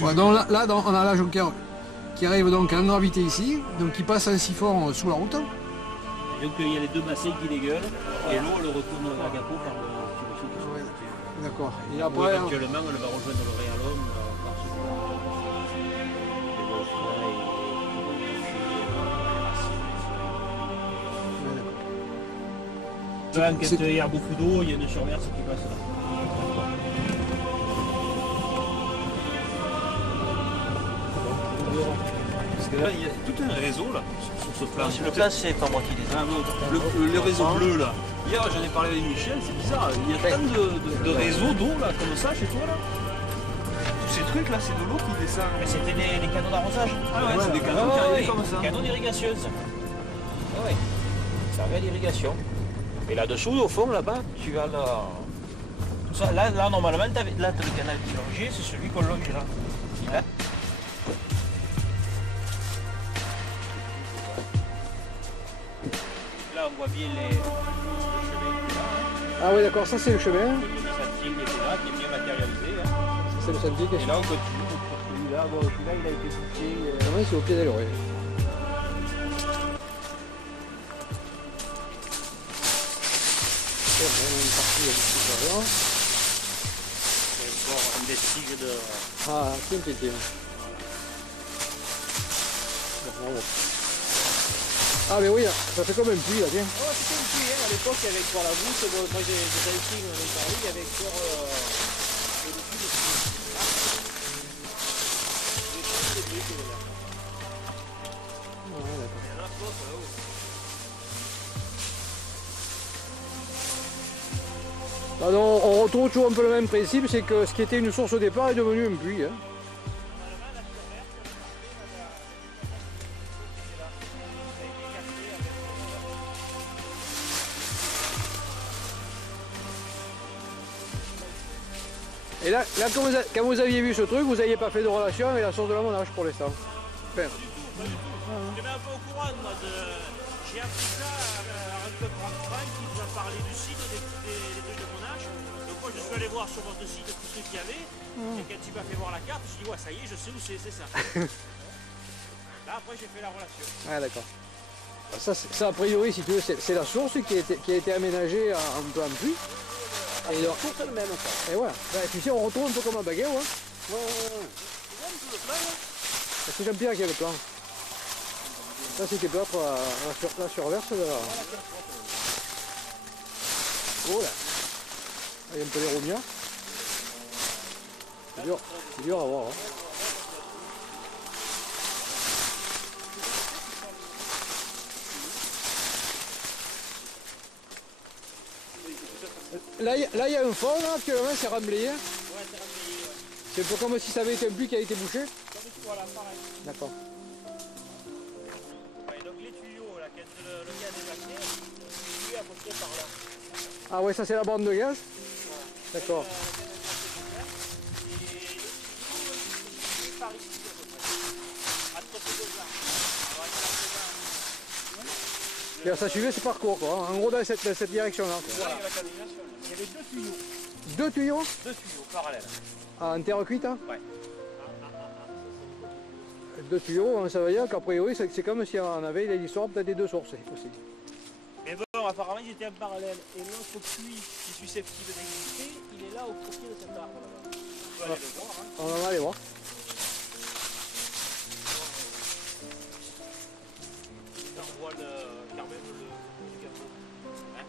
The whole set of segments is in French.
Ouais, donc là, on a la jonquière qui arrive donc en gravité ici, donc qui passe en siphon sous la route. Et donc il y a les deux bassins qui dégueulent, et l'eau elle retourne à l'agapo par le tubation. Ouais, d'accord. Et Ou après, éventuellement elle va rejoindre le réalum par ce là, quand il y a beaucoup d'eau, il y a une surverse qui passe là. Parce que là, il y a tout un réseau là, sur ce plan. Le plan, c'est pas moi qui les ai. Le réseau bleu là. Hier, j'en ai parlé avec Michel, c'est bizarre. Il y a plein de réseaux d'eau là, comme ça, chez toi là. Tous ces trucs là, c'est de l'eau qui descend. Mais c'était les canaux d'arrosage. Ah ouais, c'est des canaux qui arrivent comme ça. Canaux d'irrigation. Ah ouais. Ça servait à l'irrigation. Et là-dessous, au fond, là-bas, tu as là. Tout ça, là normalement, là, tu as le canal qui est longé, c'est celui qu'on longe là. Là. Là, on voit bien le chemin qui est là. ah oui, d'accord, ça c'est le chemin. Le sentier qui était là, qui est bien matérialisé. Hein. C'est le sentier qui est Et là, on continue. Celui-là, bon, celui-là, il a été poussé. Ah oui, c'est au pied des lauriers. C'est vraiment une partie un petit peu là. C'est encore un vestige de. Ah, tiens, tiens, tiens. Bravo. Ah mais oui, ça fait comme un puits là, tiens. Oh, c'était une puits, hein. À l'époque, il y avait encore la voûte. Bon, moi, j'ai des anciens qui m'en ont parlé, il y avait encore le puits de puits. Les puits, c'est là. Ouais, d'accord. Il y en a d'autres là-haut. Ah non, on retrouve toujours un peu le même principe, c'est que ce qui était une source au départ est devenu un puits. Hein. Et là quand vous aviez vu ce truc, vous n'aviez pas fait de relation avec la source de la Monnache pour l'instant. Enfin, Je mets un peu au courant, moi. J'ai appris ça à rencontre de Franck qui nous a parlé du site des trucs de Monache. Donc moi je suis allé voir sur votre site tout ce qu'il y avait. Et quand tu m'as fait voir la carte, je me suis dit ouais ça y est, je sais où c'est ça. Là après j'ai fait la relation. ah d'accord. Ça a priori, si tu veux, c'est la source qui a été aménagée un peu en puits. Et donc, C'est le même ça. et voilà. Et puis ici on retrouve un peu comme un baguette, hein. Tu vois un peu le plan là? C'est Jean-Pierre qui a le plan. Là c'était peut-être la surverse de la... Oh là. Il y a un peu les romias. C'est dur à voir. Hein. Là, il y a un fond, là, actuellement, c'est remblayé. Ouais, c'est remblayé, ouais. C'est un peu comme si ça avait été un puits qui a été bouché. Voilà, pareil. D'accord. Ouais, donc les tuyaux, là, quand le gaz est passé, lui à peu près par là. Ah ouais, ça c'est la bande de gaz. D'accord. Et par ici, à peu près. Entre ces deux arbres. Alors, il y a Et ça suivait ce parcours, quoi. En gros, dans cette direction-là. voilà, la canalisation. Il y avait deux tuyaux. Deux tuyaux Deux tuyaux parallèles. en terre cuite. Hein. Ouais. Deux tuyaux, ça veut dire qu'a priori, c'est comme si on avait l'histoire peut-être des deux sources aussi. Mais bon, apparemment, ils étaient en parallèle. Et l'autre puits qui est susceptible d'exister, il est là au pied de cet arbre là-bas. On peut aller le voir. Hein. On va aller voir. Là, on voit quand même le gâteau. Hein.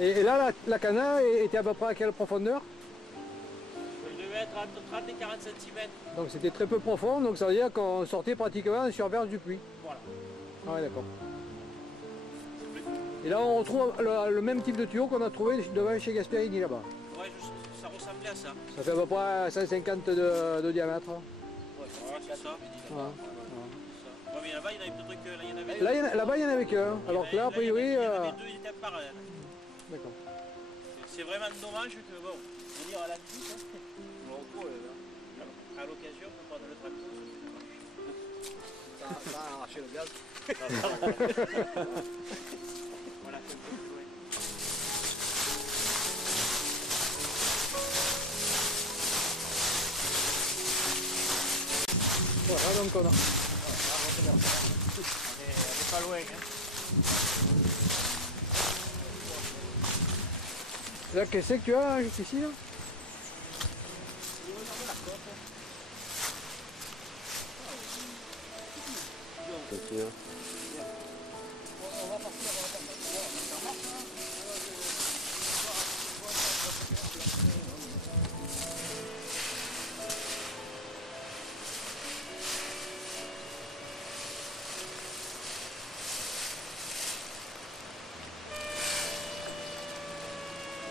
Et là, la cana était à peu près à quelle profondeur? Il devait être entre 30 et 40 cm. Donc c'était très peu profond, donc ça veut dire qu'on sortait pratiquement en surverse du puits. Voilà. Ah ouais, d'accord. Et là on retrouve le même type de tuyau qu'on a trouvé devant chez Gasperini là-bas. Ouais, ça ressemblait à ça. Ça fait à peu près 150 de diamètre. Ouais, c'est ça. Ouais. Ouais, mais là-bas, il y en avait deux trucs. Là, il y en avait Là-bas il y en avait qu'un, alors que là a priori... Il y en avait deux, ils étaient en parallèle. D'accord. C'est vraiment dommage que, bon, je veux dire, à la limite, hein, on le retrouve là. À l'occasion, on peut prendre le tracteur. Ça a arraché le gaz. Voilà, c'est bon, ouais. Voilà, donc on a. Elle est pas loin. Hein. Là, qu'est-ce que tu as là, juste ici là?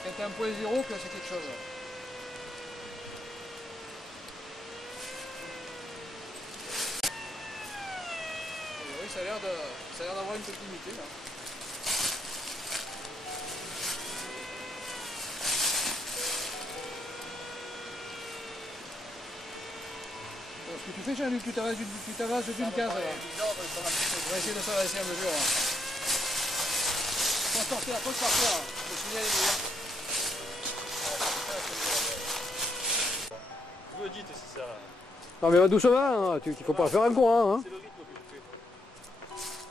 Quand t'es 1.0, que c'est quelque chose. Oui, ça a l'air d'avoir une continuité là. Bon, ce que tu fais, Jean-Luc, tu t'avances d'une case là. On va essayer de s'avancer à mesure. Faut sortir, le signal est meilleur. Vous me dites si ça. Non mais va doucement, hein. Il faut pas faire un courant. Hein. C'est le rythme que tu fais.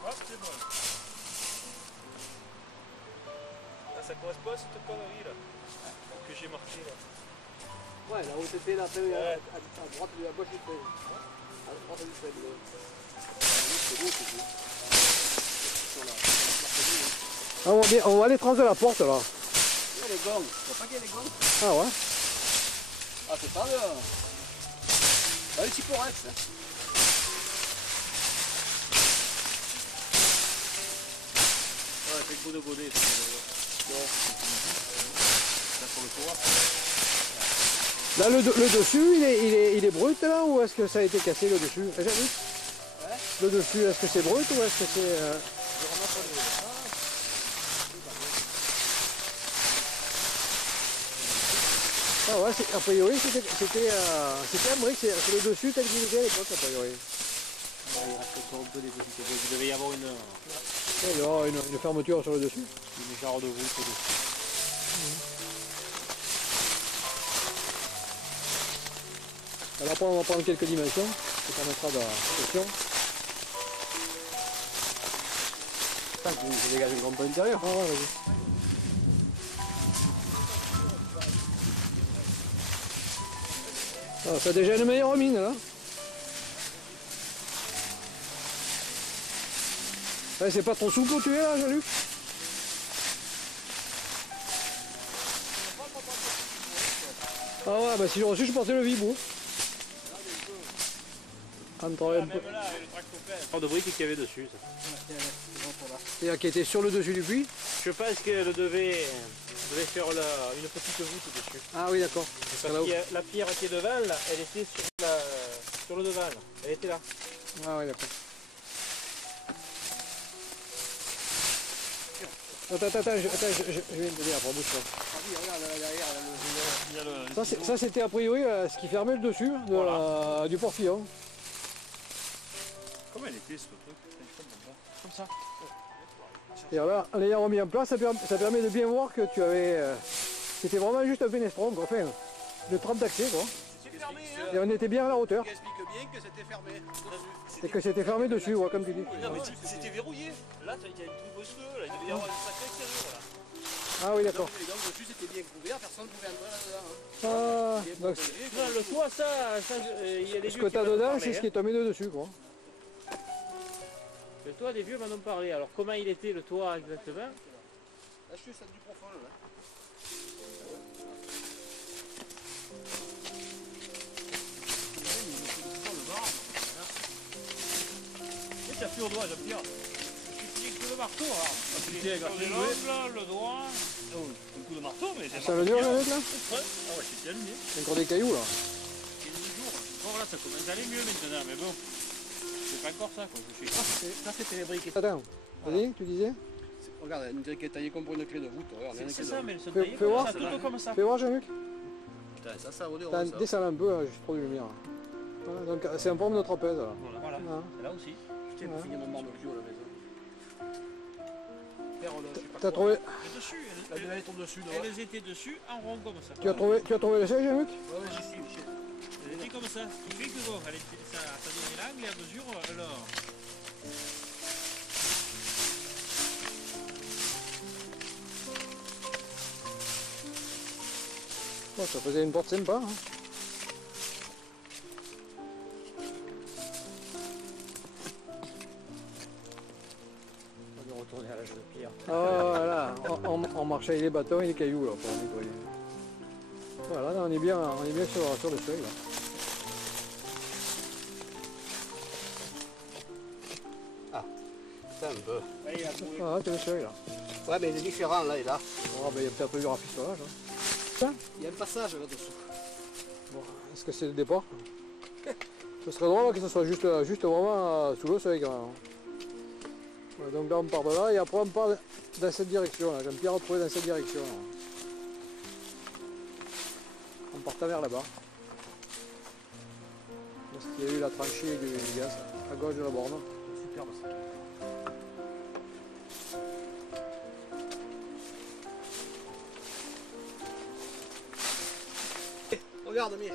Hop, c'est bon. Là, ça correspond à cette connerie là. Que j'ai marqué là. Ouais, là où c'était là, à droite, à gauche du trait. À droite du trait. C'est beau, c'est beau. Ah, on va aller trans de la porte là. Il y a les gongs. Tu vois pas qu'il y a les gongs? Ah ouais. Ah, c'est pas le. Ah, le Chiporex. Ouais, c'est le goût de godet. Non. Là pour le toit. Là le dessus il est brut là ou est-ce que ça a été cassé le dessus? Le dessus, est-ce que c'est brut ou est-ce que c'est. Ah ouais, a priori c'était un brick, c'est le dessus tel qu'il était à l'époque a priori. Il reste encore un peu des petites. Il devait y avoir une Il y aura une fermeture sur le dessus. jarre de voûte dessus. Alors après on va prendre quelques dimensions, ça permettra de la question. Ça dégage une grande peu intérieure. Ah ouais, vas-y. Ah, ça a déjà une meilleure mine là. Ouais, c'est pas trop souple où tu es là, Jean-Luc? Ah ouais, bah si je reçu, je portais le vibou. Entre un peu. Même là, avec le tractopelle. De briques qu'il y avait dessus. Ça. Et qui était sur le dessus du puits. Je pense qu'elle devait faire une petite voûte dessus. Ah oui, d'accord. Parce que la pierre qui est devant, là, elle était sur le devant. Là. Elle était là. Ah oui, d'accord. Attends, je viens de te dire, après, bouge-toi. Ah oui, regarde derrière. Ça c'était a priori ce qui fermait le dessus du portillon. Comment elle était ce truc? Comme ça. Et alors, en l'ayant remis en place, ça permet de bien voir que tu avais. C'était vraiment juste un fenestron, quoi. Enfin, de trappe d'accès, quoi. C'est fermé, hein? Et on était bien à la hauteur. Qui explique bien que c'était fermé. Et que c'était fermé dessus, ouais, comme tu dis. Non, mais c'était verrouillé. Là, il y a une trou bosseux, là. Il devait y avoir une sacrée serrure, là. Ah oui, d'accord. Les gants dessus c'était bien couvert, personne ne pouvait entrer là-dedans. Ah, donc, Non, le toit, ça il y a des ce vieux que qui tu as m'en ont dedans, parlé, c'est ce qui est tombé de dessus, quoi. Le toit, des vieux m'en ont parlé. Alors, comment il était le toit exactement? Là je suis celle du profond là. Et t'as plus au doigt, j'aime bien. Tu tiens que le marteau, alors. Tu tiens le doigt. Oh, un coup de marteau, mais c'est Ça veut dire, Jean-Luc, là? Ah ouais, c'est bien allumé. C'est encore des cailloux, là. Il y a 10 jours. Bon, là, ça commence à aller mieux maintenant, mais bon. C'est pas encore ça, quoi. Ça c'était les briques. Attends, vas-y, tu disais? Regarde, une brique est taillée comme pour une clé de voûte. Regarde, C'est ça, mais elles sont Fais taillées voir. comme ça, tout comme ça. Fais voir, Jean-Luc. Putain, ça au T'as dehors. descends un peu, juste pour de lumière. Voilà, donc c'est en forme de trapèze, là. Voilà, Ah. c'est là aussi. Putain, pour finir mon barbecue à la maison. T'as trouvé. Le dessus, La nouvelle tombe dessus. Elles étaient dessus en rond comme ça. Tu as trouvé le seuil, Jean-Luc? Ouais, j'y suis. Elles étaient comme ça. Ce qui fait que bon, ça donnait l'angle et à mesure, alors. Bon, ça faisait une porte sympa. Hein. On va retourner à l'âge de pierre. Ah voilà, on marche avec les bâtons et les cailloux là pour nettoyer. Voilà, là, on est bien sur le seuil là. C'est un peu. Ah, c'est le seuil là. Ouais, mais il est différent là et là. Oh, ben, il y a peut-être eu du rafistolage. Hein. Il y a un passage là-dessous. Bon, est-ce que c'est le départ? Ce serait drôle que ce soit juste vraiment sous le seuil quand même. Ouais, donc là on part de là et après on part dans cette direction là. J'aime bien retrouver dans cette direction là. On part vers là-bas. Parce qu'il y a eu la tranchée du gaz à gauche de la borne. Superbe ça. Regarde, Mich.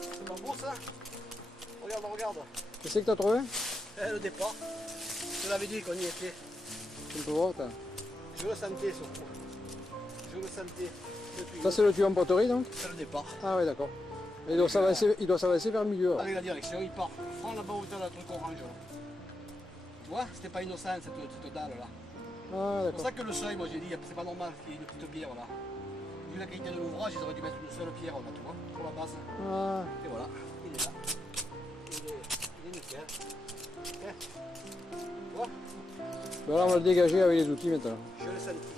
C'est pas beau ça? Regarde, regarde. Qu'est-ce que tu as trouvé? Le départ. Je l'avais dit qu'on y était. Tu peux voir, t'as- Je le sentais surtout. Je le sentais. Depuis. Ça c'est le tuyau en poterie donc? C'est le départ. Ah oui d'accord. Il doit s'avancer vers le milieu. là. Avec la direction, il part. Prends là-bas où tu as le truc orange. Là. Tu vois, c'était pas innocent cette dalle là. Ah C'est pour d'accord. ça que le seuil, moi j'ai dit, c'est pas normal qu'il y ait une petite pierre là. Vu la qualité de l'ouvrage, ils auraient dû mettre une seule pierre là, tu vois, pour la base. Ah, Et voilà, il est là. Il est nickel. Ok. Tu vois, ben là on va le dégager avec les outils maintenant. je l'ai senti.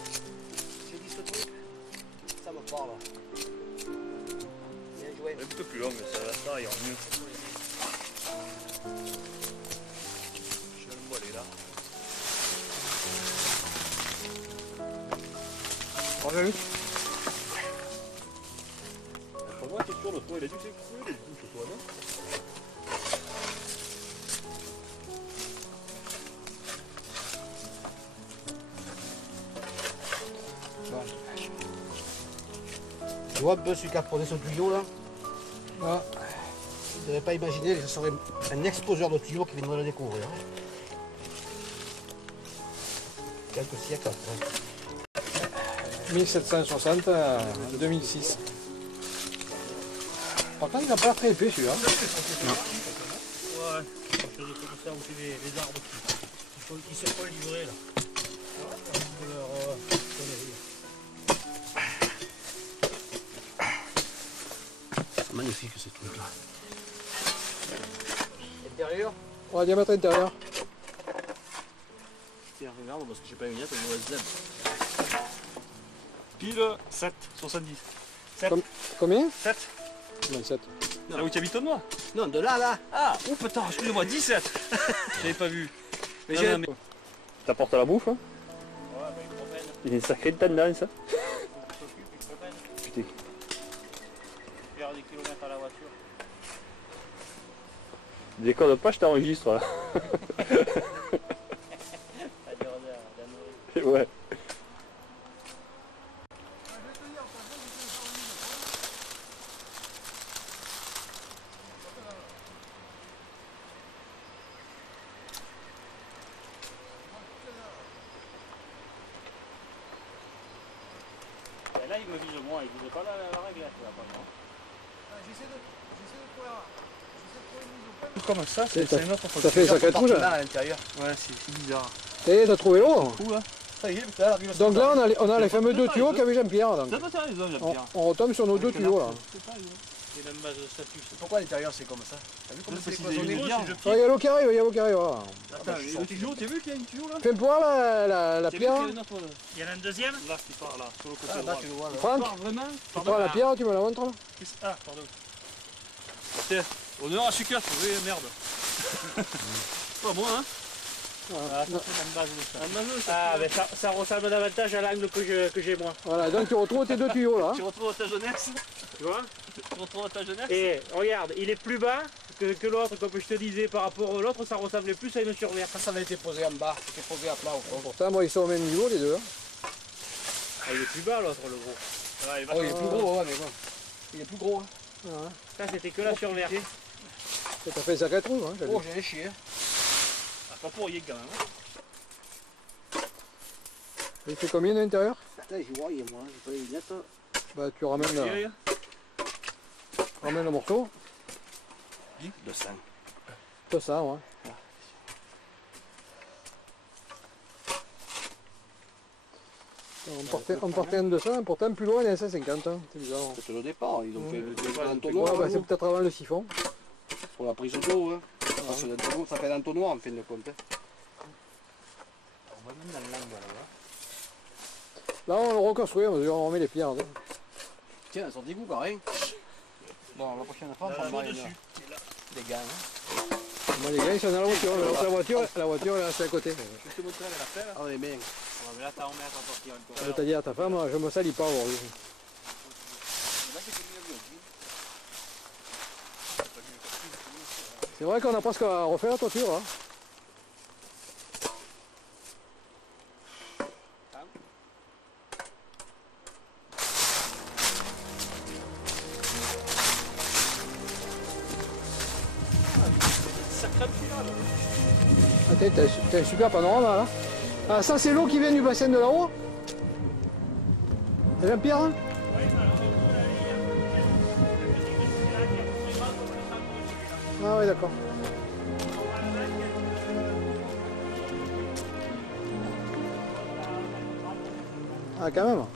J'ai dit ce truc, ça me parle. Bien joué. Un peu plus long, mais ça ira mieux. Je vais le voiler là. On va vite. Pour moi, t'es sûr de toi, il a dû s'écrouler les bouches, toi, non? Tu vois un peu celui qui a prené ce tuyau là, Ah, je n'avais pas imaginé que ce serait un exposeur de tuyau qui viendrait le découvrir. Quelques siècles après. 1760 à 2006. Par contre il n'a pas l'air très épais celui-là. Ouais, quelque chose comme ça, où c'est les arbres qui se font livrer là. De leur connerie. C'est magnifique ces trucs là. Intérieur. Ouais, diamètre intérieur. Tiens, regarde, parce que j'ai pas une lunette, une OSZ. Pile 7, 70. 7. Combien? 7. 27. Là où tu habites moi? Non, de là, là. Ah, oh putain, excusez-moi, 17. J'avais pas vu. Mais Non, j'ai non, mais- T'apportes à la bouffe, hein? Ouais, bah ils promènent, Il y a une sacrée tendance, hein? ils s'occupent, ils promènent. Putain. Ils perdent des kilomètres à la voiture. Déconne pas, je t'enregistre là. À dire d'un Ouais. Et là, il me vise moi, il vise pas la réglette là, pas moi. Comme ça, C'est- c'est une autre Ça fait ça fait rouge. là à l'intérieur. Ouais, c'est bizarre. Et t'as trouvé l'eau. Où là? Ça y est, putain, elle arrive. Donc là on a les fameux deux tuyaux qu'avait Jean-Pierre. donc. Ça doit être les hommes, Jean-Pierre. On retombe sur nos deux tuyaux là. C'est même base de statut. Pourquoi à l'intérieur c'est comme ça? T'as vu comment Ça, c'est c'est cloisonné? des lumières. Ouais, il y a l'eau qui arrive, il y a l'eau qui arrive. Voilà. Attends, le tuyau, t'as vu qu'il y a une tuyau là? Fais voir la T'as vu pierre. qu'il y a une autre, Il y en a un deuxième? là qui part là, sur le côté Ah, là droit. tu le vois là. Franck, Part vraiment? tu prends la pierre, tu me la montres là. Ah, pardon. Tiens, honneur à celui qui a trouvé, merde. Pas moi, hein? Ah, ça c'est même base de ça. Un maillot, Ah, mais ça ressemble davantage à l'angle que j'ai moi. Voilà, donc tu retrouves tes deux tuyaux là. Tu retrouves ta jeunesse. Tu vois? Tu retrouves ta jeunesse. Et regarde, il est plus bas, que l'autre, comme je te disais, par rapport à l'autre, ça ressemblait plus à une surverte. Ça avait été posé en bas, c'était posé à plat au fond. Pourtant, moi, ils sont au même niveau, les deux. Hein. Ah, il est plus bas l'autre, le gros. Ah, il est plus gros, ouais, mais bon. Il est plus gros. Hein. Ouais. Ça, c'était que la surverte. Ça t'a fait un sacré trou, hein. Oh, j'ai chié. Ah, pas pour y quand même. Hein. Il fait combien à l'intérieur? Attends, j'y vois, moi, j'ai pas les lunettes. Bah, tu ramènes le morceau. 200. C'est ça, ouais. On partait en 200, pourtant plus loin, il y a 150. Hein. C'est bizarre. C'était le départ, ils ont fait un Ouais, entonnoir. bah, c'est peut-être avant le siphon. Pour la prise d'eau, hein. Parce que l'entonnoir, ça fait un entonnoir en fin de compte. Hein. On va même dans l'angle là-bas. Là, on le reconstruit, on remet les pierres. Hein. Tiens, elles sont dégoûts pareil. Bon, la prochaine fois, on prendra des gars. Hein. Moi, les gars, ils sont dans la voiture. Alors, la voiture, elle reste à côté. Je vais te montrer avec la pelle. Ah, les mains. Ouais, mais là, t'as en mettre à sortir encore. Je t'ai dit à ta femme, je me salis pas aujourd'hui. C'est vrai qu'on a presque refait la toiture. Hein. Attends, t'as un super panorama là. Ah, ça c'est l'eau qui vient du bassin de là-haut. C'est Jean-Pierre hein? Ah oui d'accord. Ah quand même.